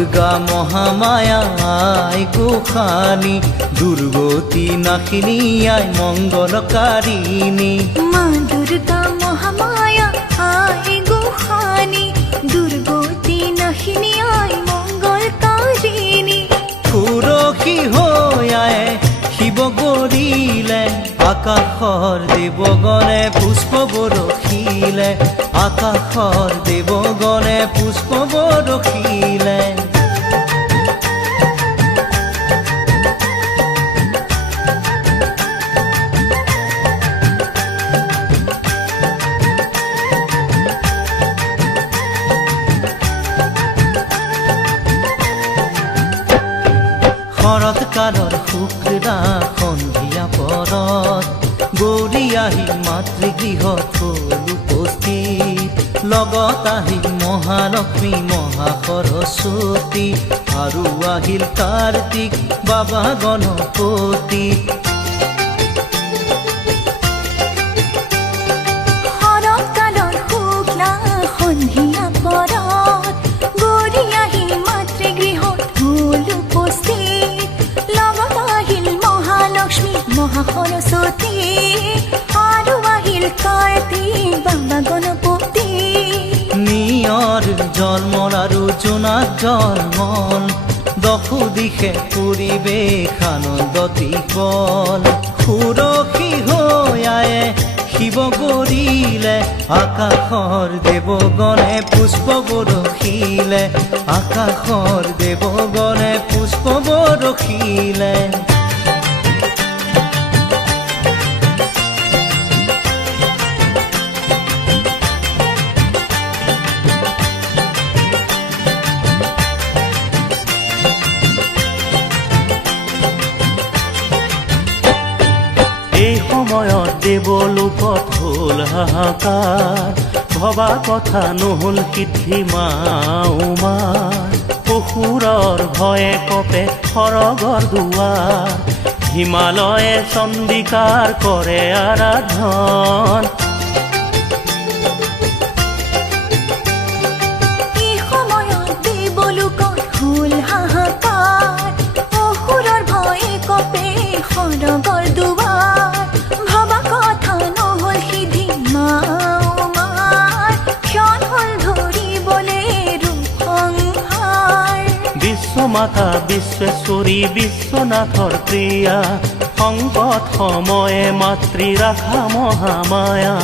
দুৰ্গা মহামায়া আই গোসানী, দুৰ্গতি নাশিনী আই মঙ্গলকাৰিণী। মা দুৰ্গা মহামায়া আই গোসানী, দুৰ্গতি নাশিনী আই মঙ্গলকাৰিণী। সুৰসী হৈ আয়ে শিৱ গৰিলে, আকাশৰ দেৱগণে পুষ্প বৰষিলে, আকাশৰ দেৱগণে পুষ্প বৰষিলে। শৰৎকালৰ শুক্লা সন্ধিয়া পৰত, গৌৰী আহিল মাতৃগৃহত হ'ল উপস্থিত। লগত আহিল মহালক্ষ্মী মহাসৰস্বতী, আৰু আহিল কাৰ্তিক বাবা গণপতি। শৰৎকালৰ শুক্লা সন্ধিয়া পৰত, গৌৰী আহিল মাতৃগৃহত হ'ল উপস্থিত। লগত আহিল মহালক্ষ্মী মহাসৰস্বতী, আৰু আহিল কাৰ্তিক বাবা গণপতি। নিয়ৰ জন্মৰ আৰু জোনাক জন্মল, দশো দিশে পৰিৱেশ আনন্দ দিবল। সুৰসী হৈ আয়ে শিৱ গৰিলে, আকাশৰ দেৱগণে পুষ্প বৰষিলে, আকাশৰ দেৱগণে পুষ্প বৰষিলে। এই সময়ত দেৱলোকত হ'ল হাহাকাৰ, ভবা কথা নহ'ল সিদ্ধি মা উমাৰ। অসুৰৰ ভয়ে কপে সৰগৰ দুৱাৰ, হিমালয়ে চণ্ডিকাৰ কৰে আৰাধন। এই সময়ত দেৱলোকত হ'ল হাহাকাৰ, অসুৰৰ ভয়ে কপে সৰগৰ দুৱাৰ। ভবা কথা নহ'ল সিদ্ধি মা উমাৰ, ক্ষণ হ'ল ধৰিবলে ৰূপ সংহাৰ। বিশ্বমাতা বিশ্বেশ্বৰী বিশ্বনাথৰ প্ৰিয়া, সংকট সময়ে মাতৃ ৰাখা মহামায়া।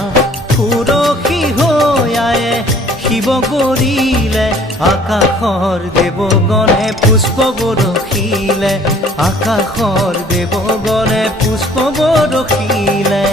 সুৰসী হৈ আয়ে শিৱ গৰিলে, আকাশৰ দেৱগণে পুষ্প বৰষিলে, আকাশৰ দেৱগণে পুষ্প বৰষিলে।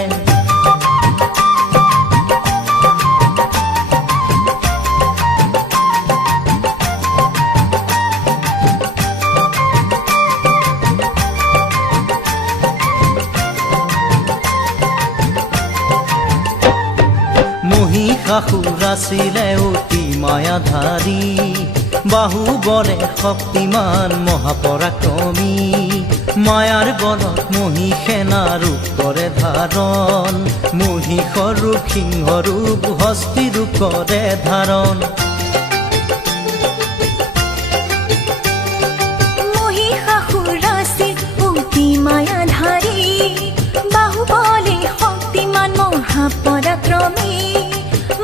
মহিষাসুৰ আছিলে অতি মায়াধাৰী, বাহুবলে শক্তিমান মহাপৰাক্ৰমী। মায়াৰ বলত মহিষেনা ৰূপ কৰে ধাৰণ, মহিষৰ ৰূপ সিংহ ৰূপ হস্তি ৰূপ কৰে ধাৰণ। মহিষাসুৰ আছিল অতি মায়াধাৰী, বাহুবলে শক্তিমান মহাপৰাক্ৰমী।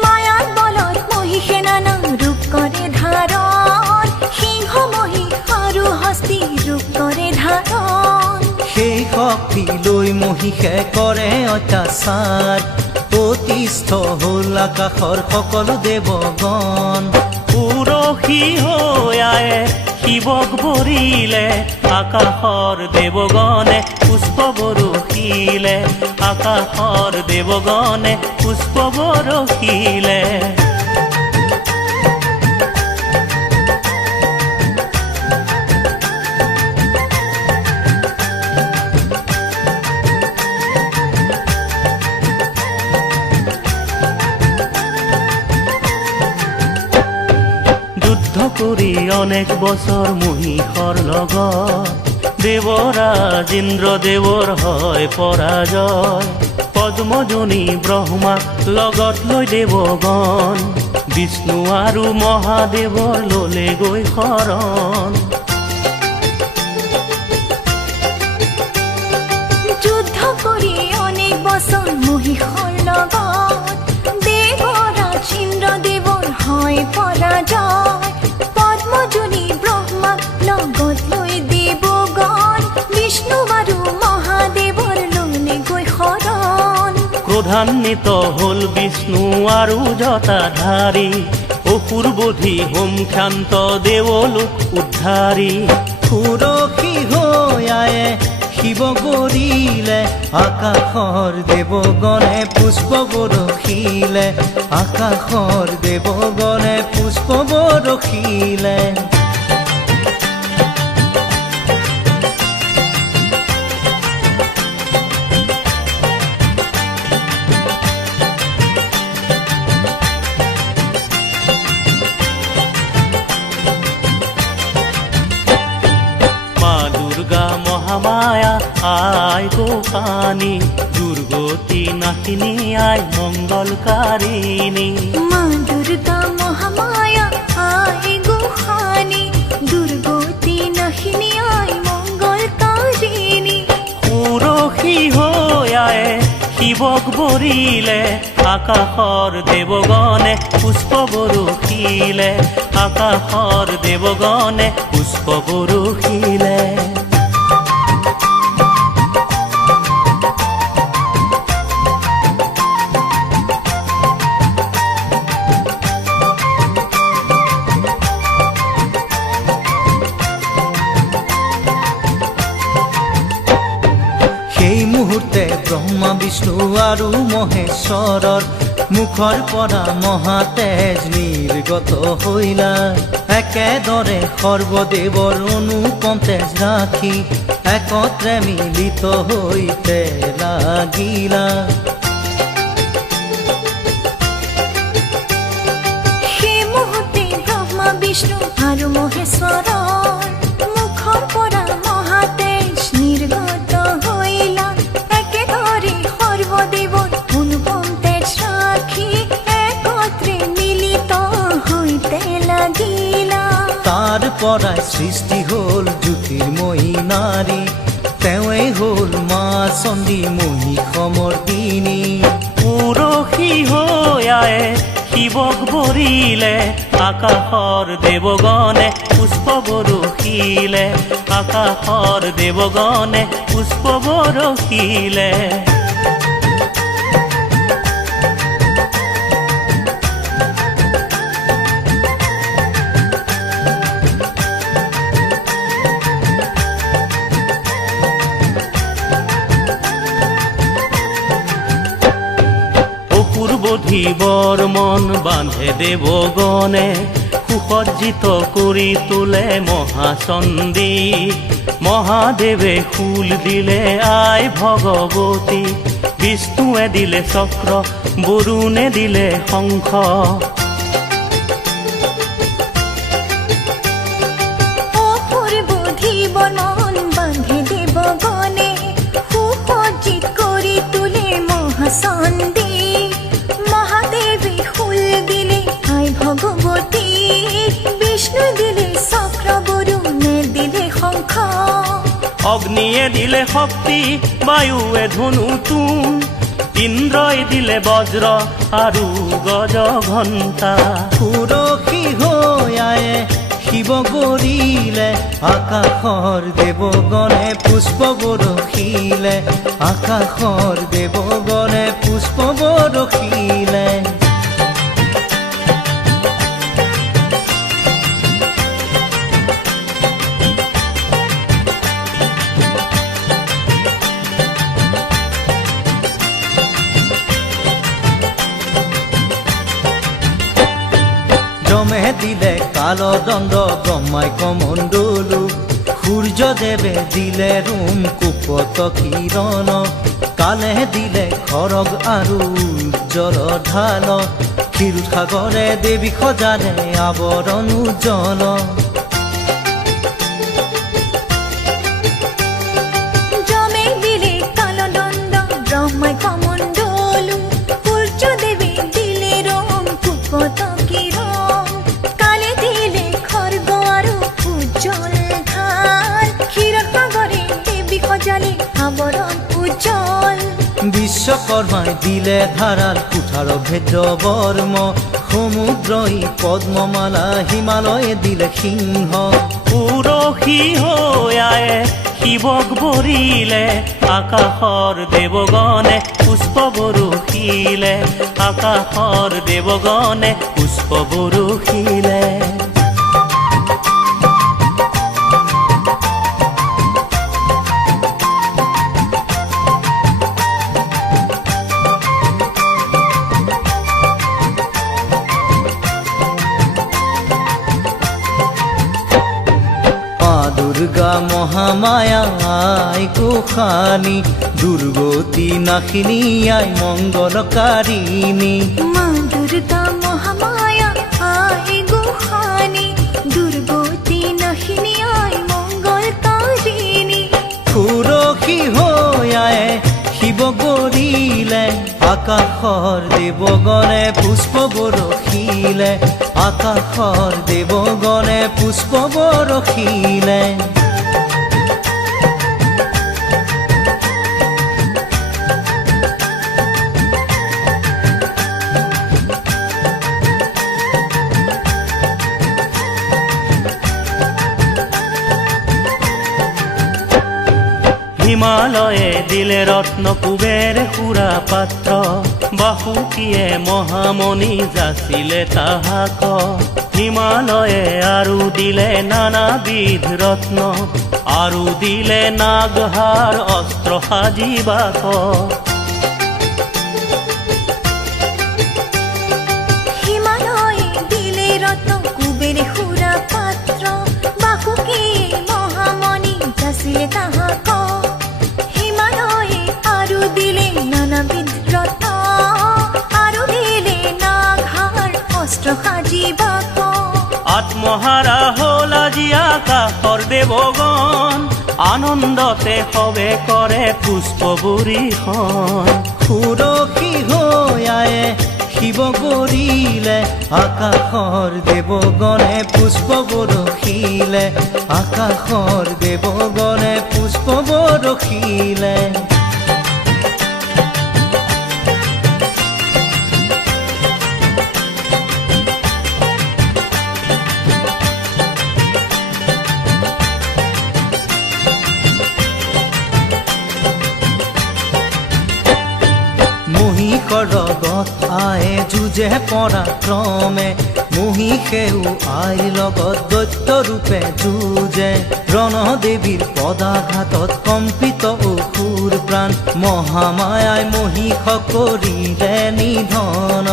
মায়াৰ বলত মহিষে নানা ৰূপ কৰে ধাৰণ, সিংহ মহিষ আৰু হস্তি ৰূপ কৰে ধাৰণ। সেই শক্তি লৈ মহিষে কৰে অত্যাচাৰ, অতিষ্ঠ হ'ল আকাশৰ সকলো দেৱগণ। সুৰসী হৈ আয়ে শিৱক বৰিলে, আকাশৰ দেৱগণে পুষ্প বৰষিলে, আকাশৰ দেৱগণে পুষ্প বৰষিলে। যুদ্ধ কৰি অনেক বছৰ মহিষৰ লগত, দেৱৰাজ ইন্দ্ৰদেৱৰ হয় পৰাজয়। পদ্মজনী ব্ৰহ্মাক লগত লৈ দেৱগণ, বিষ্ণু আৰু মহাদেৱৰ ললে গৈ শৰণ। যুদ্ধ কৰি অনেক বছৰ মহিষৰ লগত দেৱৰাজ ইন্দ্ৰদেৱৰ হয় পৰাজয়। পদ্মজনী ব্ৰহ্মাক লগত লৈ দেৱগণ বিষ্ণু আৰু মহাদেৱৰ ললে গৈ শৰণ। ক্ৰোধান্বিত হল বিষ্ণু আৰু জটাধাৰী, অসুৰ বধি হোম ক্ষান্ত দেৱলোক উদ্ধাৰী। সুৰক্ষী হৈ আয়ে শিৱ কৰিলে, আকাশৰ দেৱগণে পুষ্প বৰষিলে, আকাশৰ দেৱগণে পুষ্প বৰষিলে। মহামায়া আই গোসানী, দুৰ্গতি নাশিনী আই মঙ্গলকাৰিণী। মা দুৰ্গা মহামায়া আই গোসানী, দুৰ্গতি নাশিনী আই মঙ্গলকাৰিণী। সুৰক্ষী হৈ আয়ে শিৱক বৰিলে, আকাশৰ দেৱগণে পুষ্প বৰষিলে, আকাশৰ দেৱগণে পুষ্প বৰষিলে। সেই মুহূৰ্তে ব্ৰহ্মা বিষ্ণু আৰু মহেশ্বৰৰ মুখৰ পৰা মহাতেজ নিৰ্গত হৈলা। একেদৰে সৰ্বদেৱৰ অনুপম তেজ ৰাখি একত্ৰে মিলিত হৈতে লাগিলা। সেই মুহূৰ্তে ব্ৰহ্মা বিষ্ণু আৰু মহেশ্বৰৰ মুখৰ পৰা মহাতেজ নিৰ্গত হৈলা। একেদৰে সৰ্বদেৱৰ অনুপম তেজ ৰাখি একত্ৰে মিলিত হৈতে লাগিলা। তাৰ পৰাই সৃষ্টি হ'ল জ্যোতিৰ্ময়ী নাৰী, তেওঁৱেই হ'ল মা চণ্ডী মহিষমৰ্দিনী। সুৰক্ষী হৈ আয়ে শিৱক বৰিলে, আকাশৰ দেৱগণে পুষ্প বৰষিলে, আকাশৰ দেৱগণে পুষ্প বৰষিলে। শিৱৰ মন বান্ধে দেৱগণে, সুসজ্জিত কৰি তোলে মহাচণ্ডী। মহাদেৱে ফুল দিলে আই ভগৱতী, বিষ্ণুৱে দিলে চক্ৰ, বৰুণে দিলে শংখ। অসুৰ বুদ্ধিবৰ মন বান্ধে দেৱগণে, সুসজ্জিত কৰি তোলে মহাচণ্ডী। মহাদেৱে ফুল দিলে আই ভগৱতী, বিষ্ণু দিলে চক্ৰ, বৰুণে দিলে শংখ। অগ্নিয়ে দিলে শক্তি, বায়ুৱে ধনু তুন, ইন্দ্ৰই দিলে বজ্ৰ আৰু গজ ঘণ্টা। সুৰক্ষী হৈ আয়ে শিৱ কৰিলে, আকাশৰ দেৱগণে পুষ্প বৰষিলে, আকাশৰ দেৱগণে পুষ্প বৰষিলে। যমে দিলে কালদণ্ড, ব্ৰহ্মাই কমণ্ডলু, সূৰ্যদেৱে দিলে ৰোম কুপত কিৰণ, কালে দিলে খৰগ আৰু উজ্জ্বল ঢাল, ক্ষীৰোদসাগৰে দেৱী সজালে আৱৰণ উজ্জ্বল। যমে দিলে কালদণ্ড, ব্ৰহ্মাই কমণ্ডলু, সূৰ্যদেৱে দিলে ৰোম কুপত কিৰণ, উজ্জ্বল বিশ্বকৰ্মায় দিলে ধাৰাল কুঠাৰ ভেদ্ৰ বৰ্ম সমুদ্ৰই পদ্মমালা হিমালয়ে দিলে সিংহ পুৰখী হৈ আয়ে শিৱক বৰিলে আকাশৰ দেৱগণে পুষ্প বৰষিলে আকাশৰ দেৱগণে পুষ্প বৰষিলে দুৰ্গা মহামায়া আই গোসানী দুৰ্গতি নাশিনী আই মঙ্গলকাৰিণী মা দুৰ্গা মহামায়া আই গোসানী দুৰ্গতি নাশিনী আই মঙ্গলকাৰিণী সুৰসী হৈ আয়ে শিৱ গৰিলে আকাশৰ দেৱগণে পুষ্প বৰষিলে আকাশৰ দেৱগণে পুষ্প বৰষিলে হিমালয়ে দিলে ৰত্ন কুবেৰ সুৰা পাত্ৰ বাসুকীয়ে মহামণি যাচিলে তাহাক হিমালয়ে আৰু দিলে নানাবিধ ৰত্ন আৰু দিলে নাগহাৰ অস্ত্ৰ সাজিবাক হিমালয়ে দিলে ৰত্ন কুবেৰ সুৰা পাত্ৰ বাহুকে মহামণি যাচিলে তাহাক হিমালয়ে আৰু দিলে নানাবিধ ৰত্ন আৰু দিলে নাগহাৰ অস্ত্ৰ সাজিবাক আত্মহাৰা হ'ল আজি আকাশৰ দেৱগণ আনন্দতে সবে কৰে পুষ্প বৰিষণ সুৰসী হৈ আয়ে শিৱ গৰিলে আকাশৰ দেৱগণে পুষ্প বৰষিলে আকাশৰ দেৱগণে পুষ্প বৰষিলে মহিষৰ লগত আয়ে যুঁজে পৰাক্ৰমে মহিষেও আইৰ লগত দৈত্য ৰূপে যুঁজে ৰণদেৱীৰ পদাঘাতত কম্পিত অসুৰ প্ৰাণ মহামায়াই মহিষক কৰিলে নিধন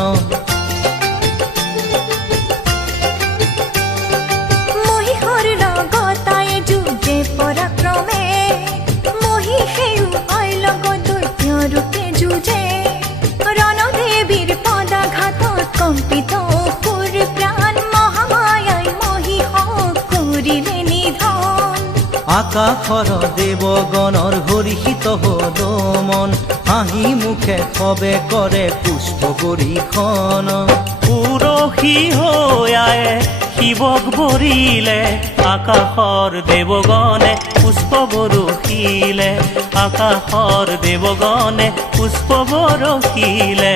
মহিষৰ লগত আয়ে যুঁজে পৰাক্ৰমে মহিষেও আইৰ লগত দৈত্য ৰূপে যুঁজে ৰণদেৱীৰ পদাঘাতত কম্পিত অসুৰ প্ৰাণ মহামায়াই মহিষক কৰিলে নিধন আকাশৰ দেৱগণৰ হৰিষিত হ'ল মন হাঁহি মুখে সবে কৰে পুষ্প বৰিষণ পুৰখী হৈ আয়ে শিৱক বৰিলে আকাশৰ দেৱগণে পুষ্প বৰষিলে আকাশৰ দেৱগণে পুষ্প বৰষিলে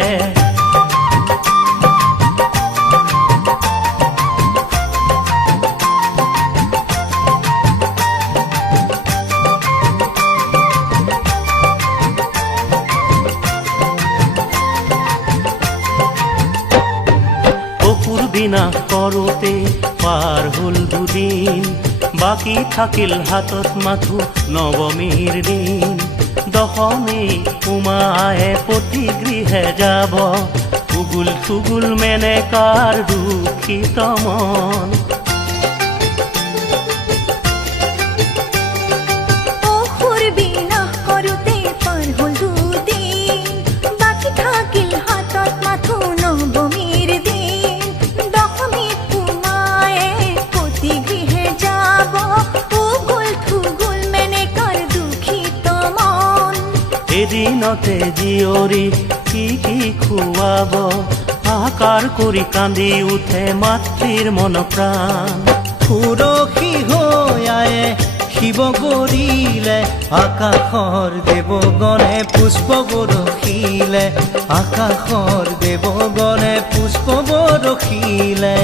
বিনাশ কৰোঁতে পাৰ হ'ল দুদিন বাকী থাকিল হাতত মাথো নৱমীৰ দিন দশমী উমায়ে পতি গৃহে যাব উগুল থুগুল মেনেকাৰ দুখিত মন অসুৰ বিনাশ কৰোঁতে পাৰ হ'ল দুদিন বাকী থাকিল হাতত মাথো নৱমীৰ দিন দশমীত উমায়ে পতি গৃহে যাব উগুল থুগুল মেনেকাৰ দুখিত মন এদিনতে জীয়ৰী কি খুৱাব আকাৰ কৰি কান্দি উঠে মাতৃৰ মন প্ৰাণ সুৰসী হৈ আয়ে শিৱ গৰিলে আকাশৰ দেৱগণে পুষ্প বৰষিলে, আকাশৰ দেৱগণে পুষ্প বৰষিলে।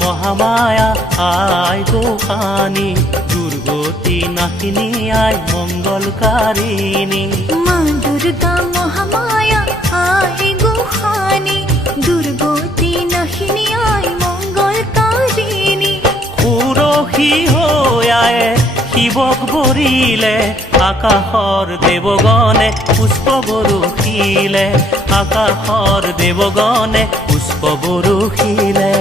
মহামায়া আই গোসানী, দুৰ্গতি নাশিনী আই মঙ্গলকাৰিণী। মা দুৰ্গা মহামায়া আই গোসানী, দুৰ্গতি নাশিনী আই মঙ্গলকাৰিণী। সুৰসী হৈ আয়ে শিৱক বৰিলে, আকাশৰ দেৱগণে পুষ্প বৰষিলে, আকাশৰ দেৱগণে পুষ্প বৰষিলে।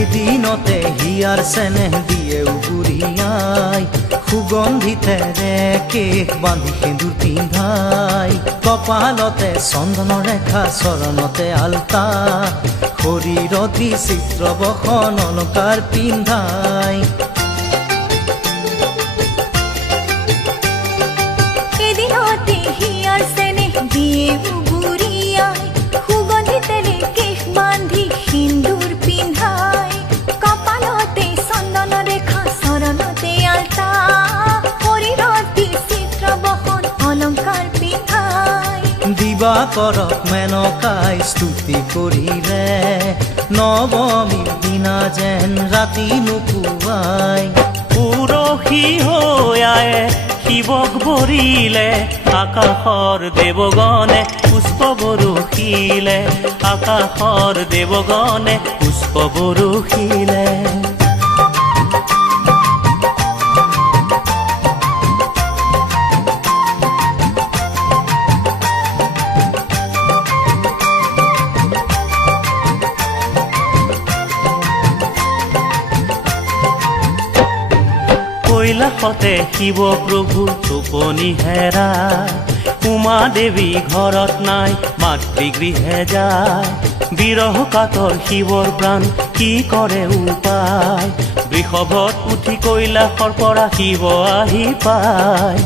এদিনতে হিয়াৰ চেনেহ দিয়ে উগুৰিয়াই, সুগন্ধিতেৰে কেশ বান্ধি সেন্দুৰ পিন্ধাই, কপালতে চন্দন ৰেখা চৰণতে আলতা, শৰীৰত বিচিত্ৰ বসন অলংকাৰ পিন্ধাই। এদিনতে হিয়াৰ চেনেহ দিয়ে উগুৰিয়াই, সুগন্ধিতেৰে কেশ বান্ধি সিন্দুৰ পিন্ধাই, কপালতে চন্দন ৰেখা চৰণতে আলতা, শৰীৰত বিচিত্ৰ বসন অলংকাৰ পিন্ধাই। দিবাকৰক মেনকাই স্তুতি কৰিলে, নৱমীৰ দিনা যেন ৰাতি নুপুৱাই। সুৰসী হৈ আয়ে শিৱক বৰিলে, আকাশৰ দেৱগণে পুষ্প বৰষিলে, আকাশৰ দেৱগণে পুষ্প বৰষিলে। কৈলাসতে শিৱ প্ৰভু টোপনি হেৰা, উমা দেৱী ঘৰত নাই মাতৃগৃহে যায়। বিৰহ কাতৰ শিৱৰ প্ৰাণ কি কৰে উপায়, বৃষভত উঠি কৈলাসৰ পৰা শিৱ আহি পায়।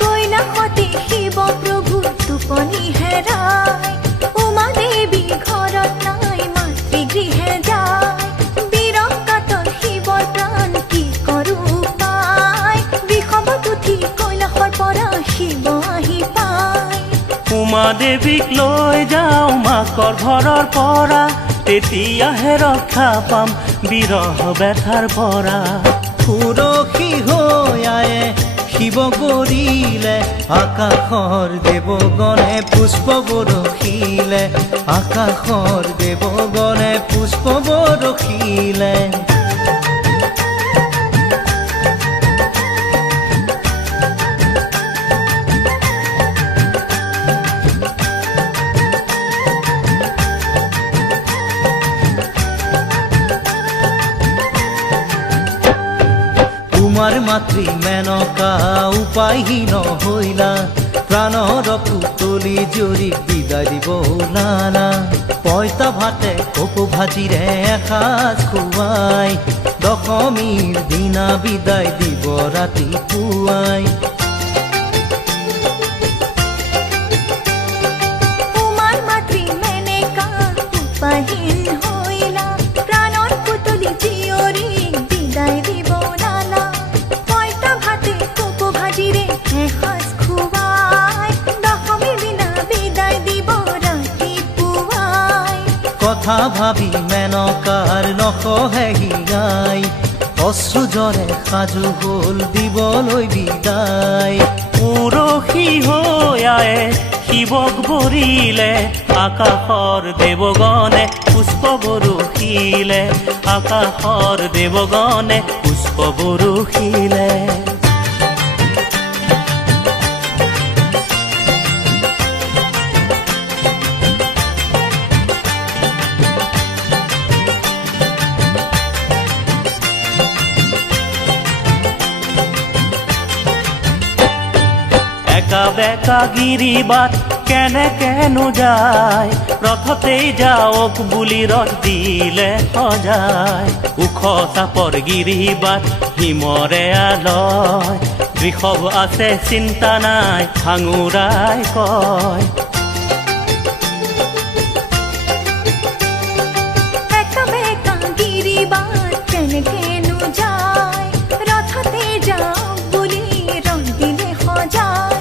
কৈলাসতে শিৱ প্ৰভু টোপনি হেৰাই, উমা দেৱী ঘৰত নাই মাতৃগৃহে যায়। বিৰহ কাতৰ শিৱৰ প্ৰাণ কি কৰো পায়, বৃষভত উঠি কৈলাসৰ পৰা শিৱ আহি পায়। উমা দেৱীক লৈ যাওঁ মাকৰ ঘৰৰ পৰা, তেতিয়াহে ৰক্ষা পাম বিৰহ ব্যথাৰ পৰা। সুৰসী হৈ আয়ে শিৱ বৰিলে, আকাশৰ দেৱগণে পুষ্প বৰষিলে, আকাশৰ দেৱগণে পুষ্প বৰষিলে। তোমাৰ মাতৃ মেনকা উপায়হীন হইলা, প্ৰাণৰ পুতলি জুৰি বিদায় দিব ওলালা। পইতা ভাতে কপৌ ভাজিৰে এসাঁজ খুৱাই, দশমীৰ দিনা বিদায় দিব ৰাতিপুৱাই। উমাৰ মাতৃ মেনকা উপায়হীন হইলা, প্ৰাণৰ পুতলি জীয়ৰীক বিদায় দিব ওলালা। পইতা ভাতে কপৌ ভাজিৰে এসাঁজ খুৱাই, দশমীৰ দিনা বিদায় দিব ৰাতিপুৱাই। কথা ভাবি মেনকাৰ নসহে হিয়াই, অশ্ৰুজৰে সাজু হ'ল দিবলৈ বিদায়। সুৰসী হৈ আয়ে শিৱক বৰিলে, আকাশৰ দেৱগণে পুষ্প বৰষিলে, আকাশৰ দেৱগণে পুষ্প বৰষিলে। বেকা গিৰিবাট কেনেকেনো যায় ৰথতেই যাওক বুলি ৰথ দিলে সজায় ওখ চাপৰ গিৰিবাট হিমৰে আলয় বৃষভ আছে চিন্তা নাই ভাঙুৰাই কয় একা বেকা গিৰিবাট কেনেকেনো যায় ৰথতে যাওক বুলি ৰথ দিলে সজায়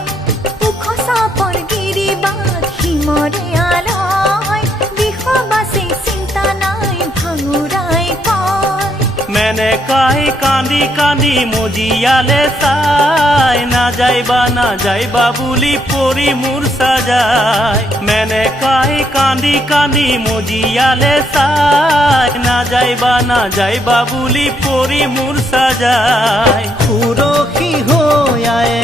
ওখ চাপৰ গিৰিবাট হিমৰে আলয় বৃষভ আছে চিন্তা নাই ভাঙুৰাই কয় মেনেকাই কান্দি কান্দি মজিয়ালে চাই নাযাইবা বুলি পৰি মোৰ সাজায় মেনেকাই কান্দি কান্দি মজিয়ালে চাই নাযাইবা বুলি পৰি মোৰ সাজায় সুৰসী হৈ আয়ে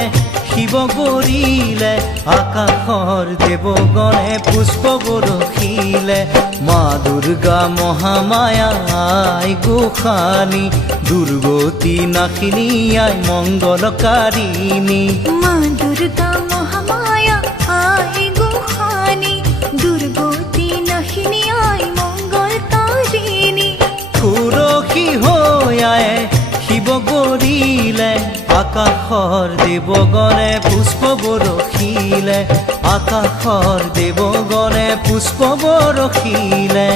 শিৱ গৰিলে আকাশৰ দেৱগণে পুষ্প বৰষিলে মা দুৰ্গা মহামায়া আই গোসানী দুৰ্গতি নাশিনী আই মংগলকাৰিণী মা দুৰ্গা মহামায়া আই গোসানী দুৰ্গতি নাশিনী আই মংগলকাৰিণী সুৰসী হৈ আয়ে শিৱ গৰিলে আকাশৰ দেৱগণে পুষ্প বৰষিলে আকাশৰ দেৱগণে পুষ্প বৰষিলে